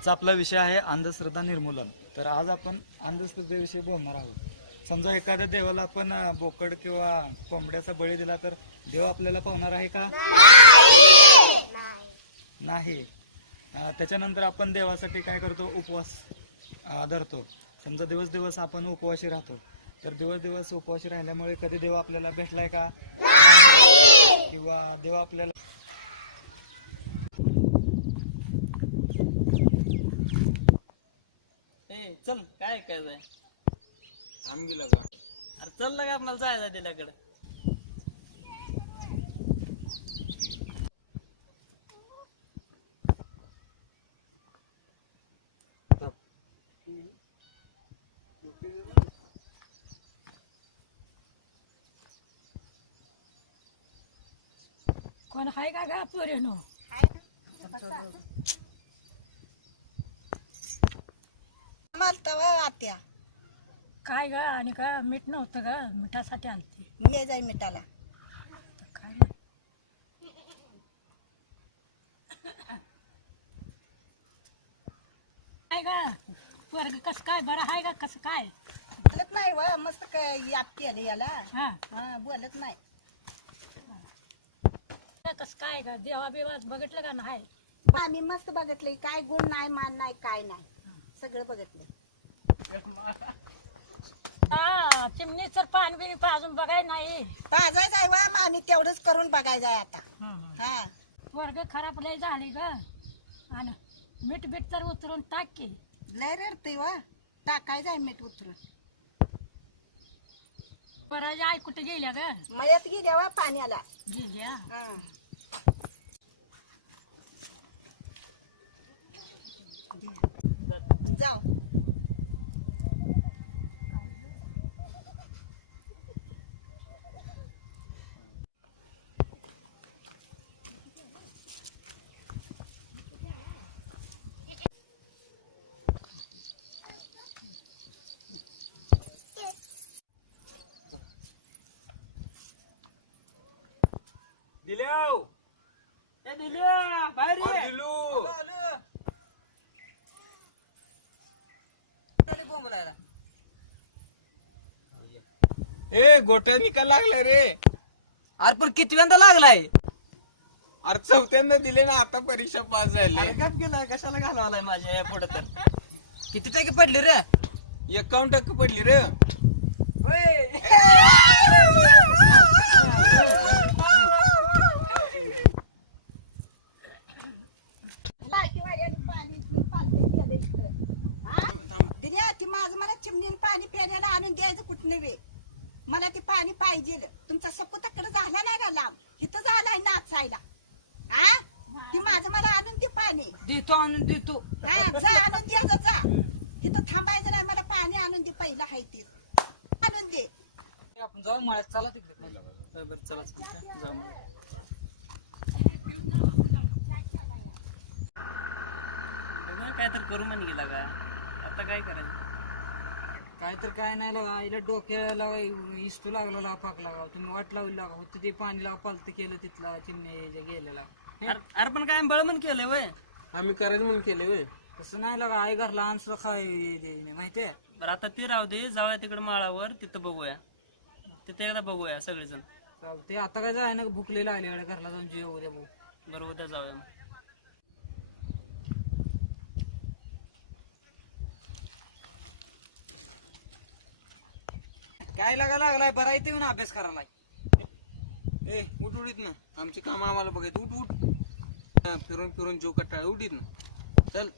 आजचा आपला विषय आहे अंधश्रद्धा निर्मूलन. तर आज आपण अंधश्रद्धेविषयी बोलणार आहोत. समजा एखाद्या देवाला आपण बोकड किंवा कोंबड्याचा बळी दिला तर देव आपल्याला पावणार आहे का? नाही. त्याच्यानंतर आपण देवासाठी काय करतो? उपवास धरतो. समजा दिवस दिवस आपण उपवाशी राहतो. तर दिवस दिवस उपवाशी राहिल्यामुळे कधी देव आपल्याला भेटलाय का? किंवा देव आपल्याला ए चल काय जाय आम्ही लगा अरे चल लगा आपल्याला जायचं दिल्याकडे कोण हाय का गा पोरेनो? मालता आत्या. काय ग आणि का मीठ नव्हतं ग मिठासाठी आणते. मी जाई मिठाला. तर काय नाही. काय ग पोरग कस काय बरं आहे का कसं काय? बोलत नाही व मस्त काय याप केलं याला. हा. हा बोलत नाही. कस काय ग देवा बिवा बघितलं का नाही आम्ही मस्त बघितलंय काय गुण नाही मान नाही काय नाही. सगळं बघितलंय. हा चिमणी तर पाणी बिणी पाजून बघाय नाही. पाजायचं आहे वा मग आम्ही तेवढंच करून बघायचं आहे आता. हा वर्ग खराब लय झाली ग. आणि मीठ बीठ तर उतरून टाक की. लय रडते व. टाकायचं आहे मीठ उतरून. बरं आई कुठे गेल्या ग? मयात गेल्या वा पाण्याला. गेल्या? हा. जाऊ. दिल्याव. ए दिल्या बाहेर ये. दिलू. चालेल बोंबलायला. ए गोट्या निकाल लागले रे. अरे पण किती वेळा लागलाय? अरे चौथ्यांदा दिले ना आता परीक्षा पास झाली. गप गेला कशाला घालवालाय माझ्या या पुढे तर? किती टक्के पडले रे? एकावन्न टक्के पडली रे. लाईटीवाल्याने पाणी पालतं केलं इथं. हा? दिल्या, ती माझं मला चिमणीने पाणी प्यायला आणून द्यायचं कुठं वे मला ते पाणी पाहिजे तुमचा सपुताकडे झाला नाही का लांब इथं झालाय नाचायला हा ती माझं मला आणून दे पाणी देतो आणून देतो हा, जा आणून दे जा, जा. इथं थांबायचं नाही मला पाणी आणून दे पहिलं हाय ते. आणून दे. आपण जाऊ मळ्यात चला तिकडे. बरं बरं, चला. चला. जाऊ मळ्यात. बघा, काय तर करू म्हणे गेला का आता काय करायचं? काय तर काय नाही लागा आईला डोक्याला इस्तू लागला लागा पाक लागा तुम्ही वाट लावली लागा. होतं ते पाणी लागा पालत केलं तिथला चिमणे गेलेला. अरे अरे पण काय बळमन केलंय वय. आम्ही करायचं म्हणून केले तसं नाही लागा आई घरला आणसलं खाय माहितीये? बरं आता ते राहू दे जाऊया तिकडे माळावर तिथं बघूया. तिथे एकदा बघूया सगळेजण. ते आता काय जाय ना भुकले लागले घरला जाऊन जेव उद्या भाऊ बरं उद्या जाऊया मग. काय लागा लागलाय? बरा येऊन अभ्यास करायला ए उठ उडीत ना आमचे काम आम्हाला बघायचं. उठ उठ. हा, फिरून फिरून जीव कटाळ उडीत ना. चल.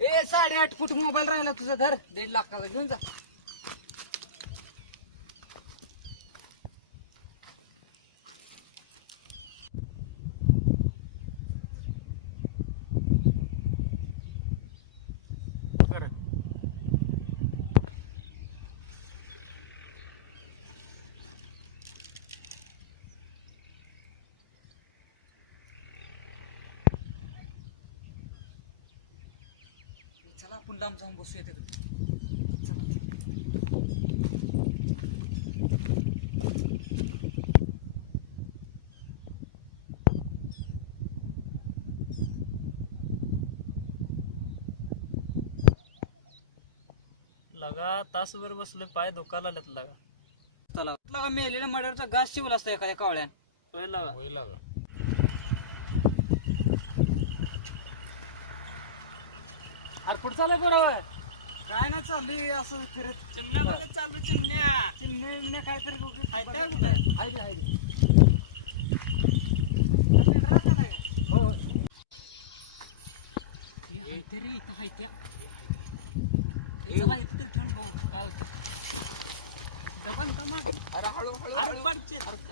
ए साडेआठ फूट मोबाईल राहिला तुझा धर. दीड लाखाचा घेऊन जा. मुद्दाम जाऊन बसूया तिकडे. लगा तासभर बसले पाय धोका लागत लागा. चला. मेलेल्या मर्डरचा गास शिवला असतो एखाद्या कावळ्यान. लागा. अरे पुढे चालय बरोबर काय ना चालली असं फिरत. चिमण्या चालू चिमण्या. चिमण्या बिमण्या काहीतरी अरे हळू हळू हळू. दान टाक दान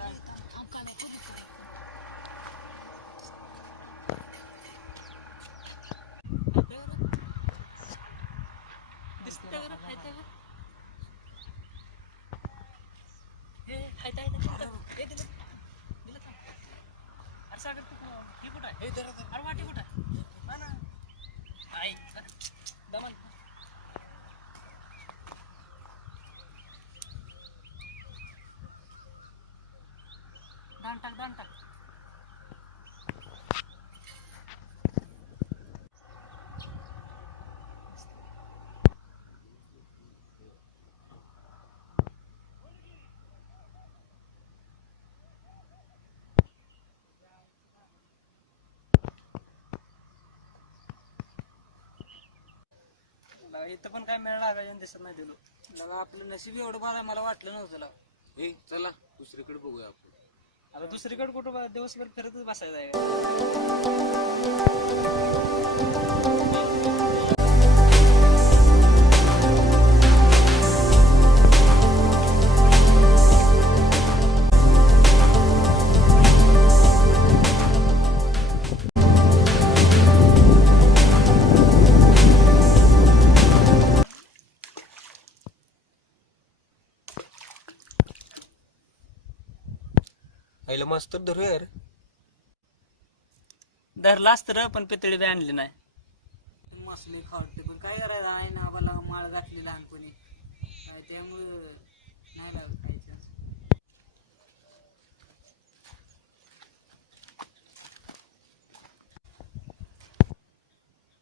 टाक लगा इथं पण काय मिळालं लागा येऊन दिसत नाही दिलो लगा आपलं नशीब एवढं बरं आहे, मला वाटलं नव्हतं लगा ए चला दुसरीकडे बघूया आपण आता दुसरीकडे कुठं बा- दिवसभर फिरतच बसायचं आहे का? आईला मास्तर धरूया यार. धरलाच तर पण पितळी बी आणली नाही. मसले खावते पण काय करायचं आहे ना आम्हाला माळ घातली लहानपणी. काय त्यामुळं नाही लागत खायचं.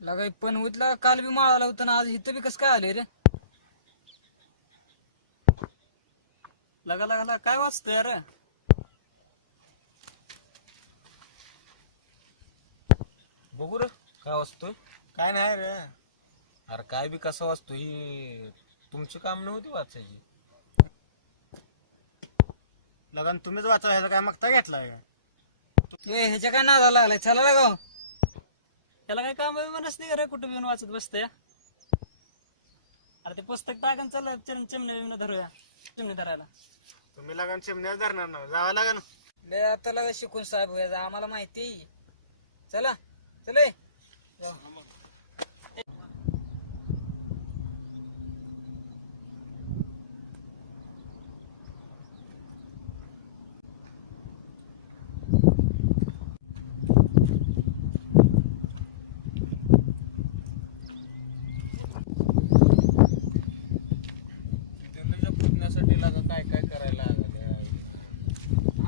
लगाय पण उतला काल बी माळाला होता ना आज इथं बी कसं काय आले रे? लगा लगा लगा काय वाचतोय यार बघू रे काय वाचतोय काय नाही रे. अरे काय बी कसं वाचतो ही तुमची काम नव्हती वाचायची. लगन तुम्हीच वाचा ह्याचा काय मागता घेतलाय का? ए ह्याच्या काय नादा लागलाय चला लागाव त्याला काय काम नसते का रे कुठं येऊन वाचत बसते अरे ते पुस्तक टाकन चल चिमणे बिमणे धरूया. चिमणे धरायला. तुम्ही लगन चिमण्याच धरणार ना जावं लागन. लय आता लगा शिकून साहेब व्हायचं आम्हाला माहिती. चला. चले. काय काय करायला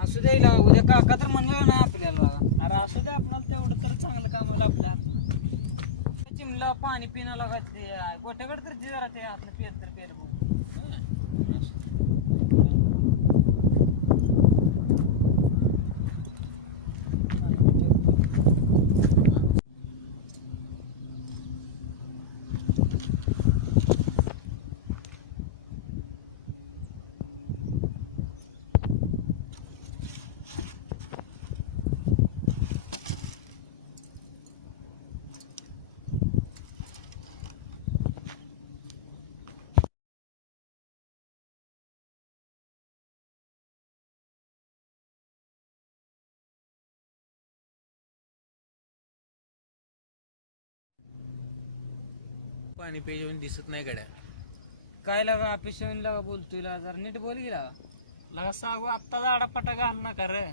असू द्यायला उद्या काका तर म्हणलं ना आपल्याला लागा अरे असू दे आपल्याला तेवढं तर चांगलं काम होईल आपल्या चिमला पाणी पिणं लागत गोट्याकडे तर जी जरा ते हातनं पेल तर पेल बघ पाणी पेजवून दिसत नाही गड्या. काय लागा अपेक्षा लागा बोलतोय ला जरा नीट बोल गेला लगा. सांगू आत्ता झाडापाटा घाल नका रे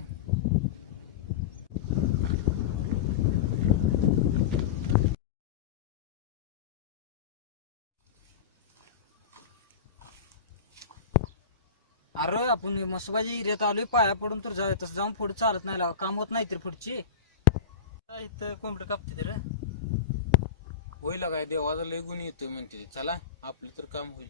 अरे आपण मसोबाजी एरियात आलोय पाया पडून तर जाय तसं जाऊन पुढे चालत नाही लागा काम होत नाही तर पुढची. इथं कोंबडी कापते रे होईल काय देवाचा लय गुण येतोय म्हणते. चला आपलं तर काम होईल.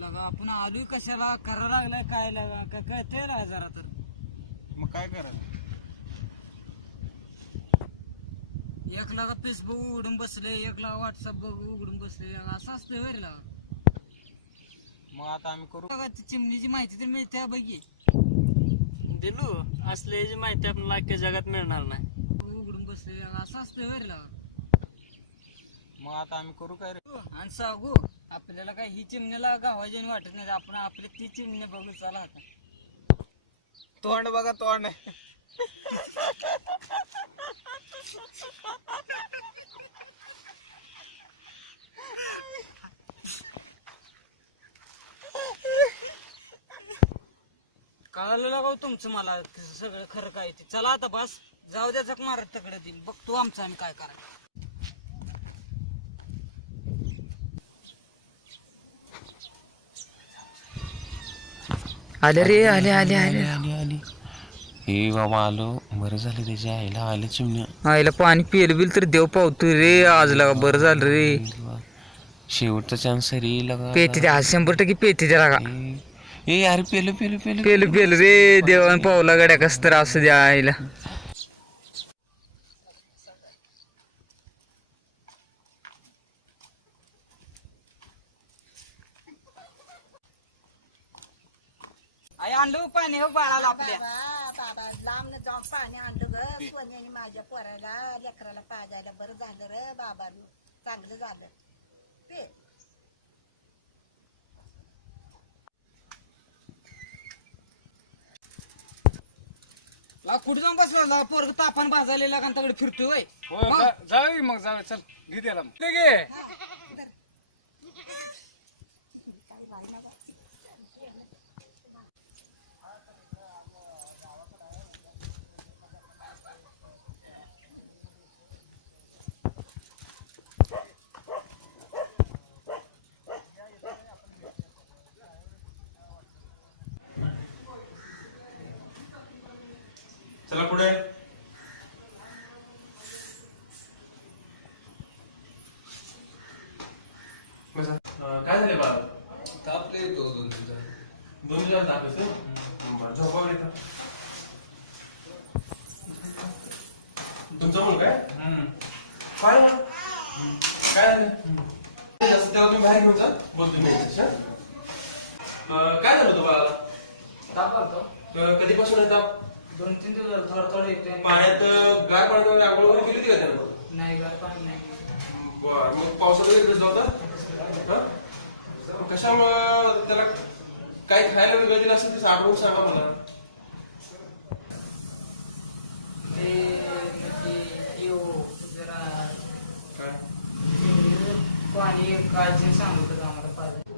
लगा आपण आलोय कशाला? करा लागलाय काय लागा? काय कळतंय ना जरा तर. मग काय करायचं एक लागा फेसबुक उघडून बसले एक लागा व्हॉट्सअप बघ उघडून बसले असं असतंय होय रे लगा. मग आता आम्ही करू? लगा ती चिमणीची माहिती तर मिळते बघ दिलू असल्याची माहिती आपल्याला अख्ख्या जगात मिळणार नाही. उघडून बसले असं असतंय होय रे लगा. मग आता आम्ही करू काय रे? आणि सांगू आपल्याला काय ही चिमणीला गावाची वाटत नाही. आपण आपली ती चिमणी बघू चला आता. तोंड बघा तोंड. कळालं लगाव तुमचं मला सगळं खरं काय ते. चला आता बस. जाऊ द्या जग मारत तकडे देईल बघतो आमचं आम्ही काय करायचं. आले रे आले आले आले. आली आली हे बाबा आलो. बरं झालं त्याच्या आईला आले चिमण्या. आईला पाणी पिल बिल तर देव पावतोय रे आज लगा बरं झालं रे. शेवटचा चान्स रे लगा. पेती द्या शंभर टक्के पेती द्या लागा. ए अरे पेलो पेलो पेलो पेल पेल. रे देवान पावला गड्या कस तर असं द्या आईला. आणलं पाणी हो बाळाला आपल्या? बाबा बाबा लांब जाऊन पाणी आणलं ग. सोन्याने माझ्या पोराला लेकराला पाजायला बरं झालं रे बाबा चांगलं झालं. पे. ला कुठे जाऊन बसला ला? पोरग तापान भाजायला लागांताकडे फिरतोय. होय जाऊ मग जाऊ. चल घे त्याला आहे चला पुढे. बसा. अं, काय झाले बाळ? तापले तो दोन दिवस दोन दिवस ताप येतो? बरं, झोपावर येतं तुमचा मुलगा आहे? काय? काय झालं? जास्त त्याला तुम्ही बाहेर घेऊन जा बोलतो मी. याच्याशी, हं? अं, काय झालं तो बाळाला? ताप आलतो. अं, कधीपासून आहे ताप? दोन तीन दिवस थोडं थोडं येतोय. पाण्यात गार पाण्यात आंघोळ वगैरे केली होती का त्यानं? नाही गार पाणी नाही. बर मग पावसात वगैरे भिजला होता? हं? कशामुळं त्याला काही खायला वगैरे असेल ते आठवून सांगा मला. ते म्हणजे यो जरा काय? पाणी एक आजीने सांगत होतं आम्हाला पाहिजे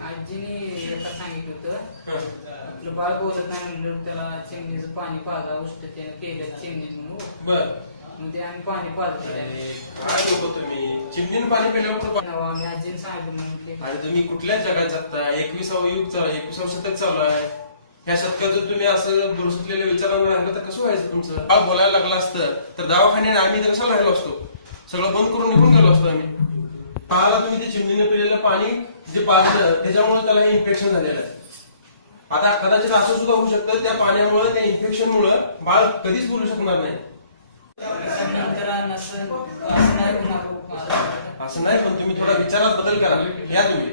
आजीने एका सांगितलं होतं. हं. आपलं बाळ बोलत नाही म्हणलं त्याला चिमणीचं पाणी पाजा उष्टतेने केलं चिमणी म्हणून. बर. मग ते आम्ही पाणी पाजलं. काय लोक तुम्ही? चिमणीनं पाणी पिल्यावर कुठं पा- तेव्हा आम्ही आजीने सांगितलं म्हणून ते. तुम्ही कुठल्या जगात जगता? एकविसावं युग चालू आहे एकविसावं शतक चालू आहे. ह्या शतकात जर तुम्ही असं बुरसुटलेल्या विचारांवर राहिलं तर कसं व्हायचं तुमचं? बाळ बोलायला लागलं असतं तर दवाखान्याने आम्ही इथं कशाला राहिलो असतो? सगळं बंद करून निघून गेलो असतो आम्ही. बाळाला तुम्ही ते चिमणीने पिलेलं पाणी जे पाजलं त्याच्यामुळे त्याला हे इन्फेक्शन झालेलं आहे. आता कदाचित असं सुद्धा होऊ शकतं त्या पाण्यामुळे त्या इन्फेक्शन मुळे बाळ कधीच बोलू शकणार नाही. असं नाही पण तुम्ही थोडा विचारात बदल करा. या तुम्ही.